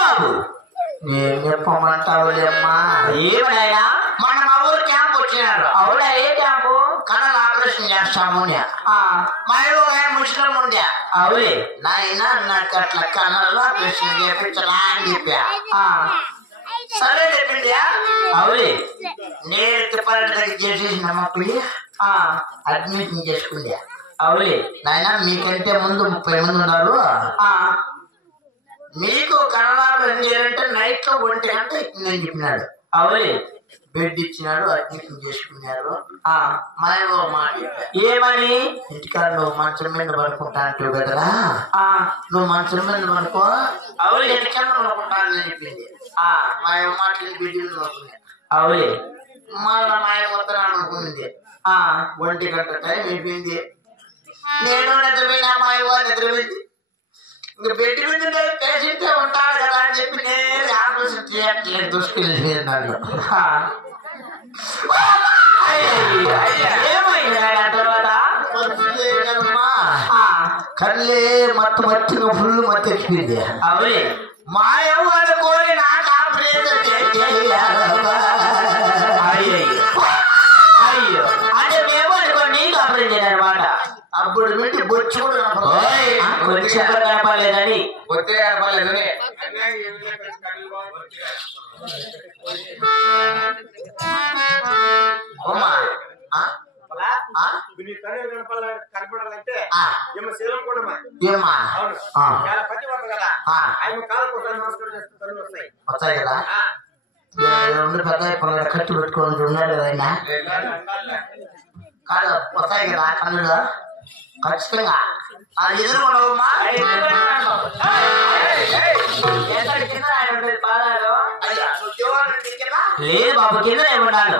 బాబు నేను చెప్పమంటావులేమ్మా. ఏమయ్యా మన మా ఊరు క్యాంప్ వచ్చినారు. అవునా? ఏ క్యాంపు? కళలు ఆపరేషన్ చేస్తాము. మా ఊరు ముస్లిం ఉండే. అవులే నాయన నాకు అట్లా కళలు ఆపరేషన్ చేపించరా అని చెప్పా. సరే చెప్పింది. అవులే నేను తిప్పాలంటే దగ్గర చేసేసిన పిల్లి అడ్మిషన్ చేసుకుంది. అవులే నాయన మీకంటే ముందు 30 మంది ఉన్నారు. మీకు కళలు చేయాలంటే నైట్ లో 1 గంట ఇచ్చిందని చెప్పినాడు. అవులే బెడ్ ఇచ్చినాడు, అడ్మిషన్ చేసుకున్నారు. మా మాట ఏమని, ఇంటికాడ నువ్వు మంచం మీద పడుకుంటా అంటావు కదరా, నువ్వు మంచం మీద పడుకో. అవులే ఇంటికాడ పడుకుంటానని చెప్పింది. మా మాటలు బిడ్డలు పడుకున్నా. అవులే మళ్ళా మా ఉత్తరాలు అనుకుంది. 1 గంట టైం అయిపోయింది. నేను నిద్రపోయినా మా నిద్రపోయింది. ఇంక బెడ్ మీద పేషెంటే ఉంటాడు కదా అని చెప్పి నేను ఆపరేషన్ చేయట్లేదు దూసుకెళ్ళిపోయినాడు. ఏమైనా తర్వాత కళ్ళే మత్తు మత్తుగా ఫుల్ మత్తు ఎక్కింది. అవులే మా ఎవరు కోరి నాకు ఆపరేషన్ అయ్యో అంటే మేము అనుకో నీకు ఆపరేషన్ చేయాలన్నమాట. అప్పుడు పెట్టి బొచ్చు కూడా కనపడలేదని బొత్తే కనపడలేదని కనపడాలంటే వస్తాయి కదా. పెద్ద ఖర్చు పెట్టుకొని ఉన్నాడు కదా ఆయన. కాదు వస్తాయి కదా కన్నులు ఖచ్చితంగా. ఎదురుకున్నావమ్మా లేదు బాబు కింద ఏమన్నాడు.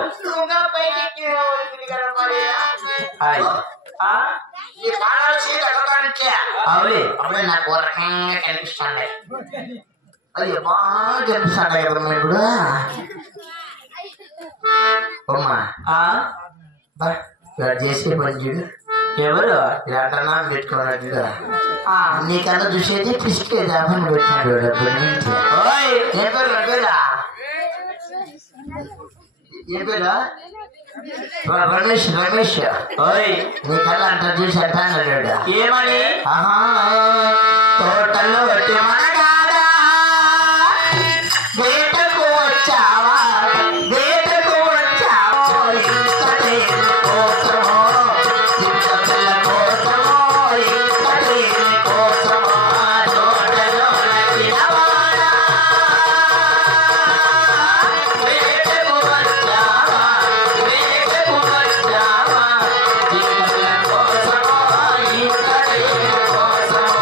అవులే అప్పుడే నాకు ఒక రకంగా కనిపిస్తాండే. అది బాగా కనిపిస్తాండే కదా ఇప్పుడు. అమ్మా చేసే పని చూడు. ఎవరు ఎక్కడన్నా పెట్టుకున్నాడు. నీకన్నా చూసేది పిసికే దాపని పెట్టినాడు. ఏం పేరు రఘురా? ఏం పేరు? రమేష్. రమేష్ నీకన్నా అంట చూసి అంటాడు. ఏమని? తోటల్లో పెట్టి మనగాడా వేటకు వచ్చావా, వేటకు వచ్చావా, కోసమో పిల్ల కోసమో కోసమో తోటలో నచ్చినవాడా వేటకు వచ్చావా, వేటకు వచ్చావా, పిల్ల కోసమో ఇంతటి కోసమో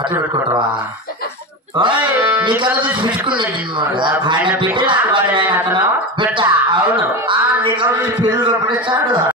అట్లా పెట్టుకుంటావా? నీ కళ్ళు తీసి పిచ్చుకున్నాడు ఆయన బిడ్డ అతను బిడ్డ అవును నీ కళ్ళు తీసి పిల్లలు పడేశాడు